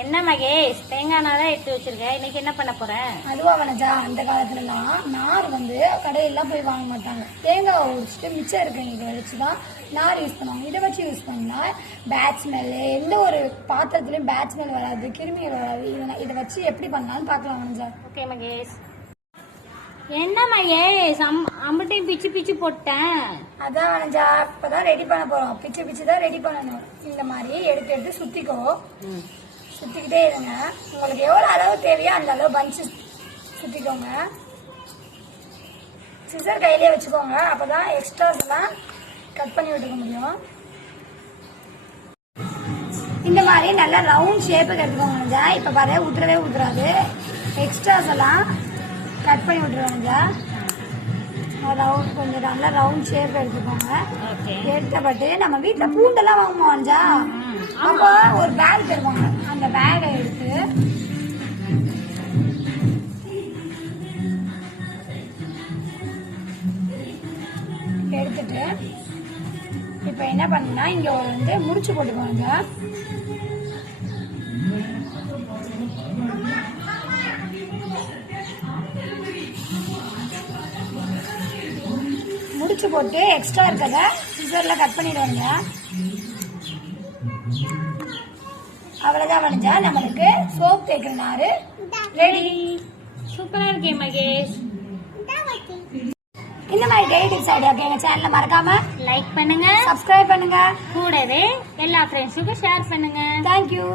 என்ன மகேஷ், தேங்காய் நாளா எடுத்து வச்சிருக்கேன். இன்னைக்கு என்ன பண்ண போறேன்? அதுவா வனஜா, அந்த காலத்துலலாம் நார் கடையெல்லாம் போய் வாங்க மாட்டாங்க. தேங்காய் உடிச்சிட்டு மிச்சம் இருக்கிறவங்க வச்சுதான் நார் யூஸ் பண்ணுவாங்க. இதை வச்சு யூஸ் பண்ணா பேட் ஸ்மெல், எந்த ஒரு பாத்திரத்துலயும் பேட் ஸ்மெல் வராது, கிருமிகள் வராது. இதை வச்சு எப்படி பண்ணலாம்னு பார்க்கலாம் வனஜா. ஓகே மகேஷ். என்ன மகேஷ், அம்பட்டையும் பிச்சு பிச்சு போட்டேன். அதான் வனஜா, இப்பதான் ரெடி பண்ண போறோம். பிச்சு பிச்சு தான் ரெடி பண்ணணும். இந்த மாதிரி எடுத்து எடுத்து சுத்திக்கோ. சுத்திக்கிட்டே இருங்க. உங்களுக்கு எவ்வளவு அளவு தேவையோ அந்த அளவு பஞ்சு சுத்திக்கோங்க. சிசர் கையிலேயே வச்சுக்கோங்க. அப்பதான் எக்ஸ்ட்ராஸ் எல்லாம் கட் பண்ணி விட்டுக்க முடியும். இந்த மாதிரி நல்லா ரவுண்ட் ஷேப்புக்கு எடுத்துக்கோங்க. இப்ப பாரு, ஊத்துறவே ஊத்துறாது. எக்ஸ்ட்ராஸ் எல்லாம் கட் பண்ணி விட்டுருவாங்க. ரவுண்ட் கொஞ்சம் நல்லா ரவுண்ட் ஷேப் எடுத்துக்கோங்க. எடுத்தப்பட்டு நம்ம வீட்டுல பூண்டெல்லாம் வாங்குவோம்ஜா, அப்போ ஒரு பேக் தருவாங்க. அந்த பேகை எடுத்துட்டு இப்ப என்ன பண்ணுன்னா, இங்க முடிச்சு போட்டுக்கோங்க. முடிச்சு போட்டு எக்ஸ்ட்ரா இருக்கிறத சிசர்ல கட் பண்ணிடுவாங்க. அவ்வளவுதான் வனஜா, நம்மளுக்கு சோப் தேய்க்கிற நாரு ரெடி. சூப்பரா இருக்கே மகேஷ். இந்த மாதிரி டெய்லி டிப்ஸ் ஐடியா எங்க சேனல்ல மறக்காம லைக் பண்ணுங்க, சப்ஸ்கிரைப் பண்ணுங்க, கூடவே எல்லா ஃப்ரெண்ட்ஸுக்கும் ஷேர் பண்ணுங்க. தேங்க்யூ.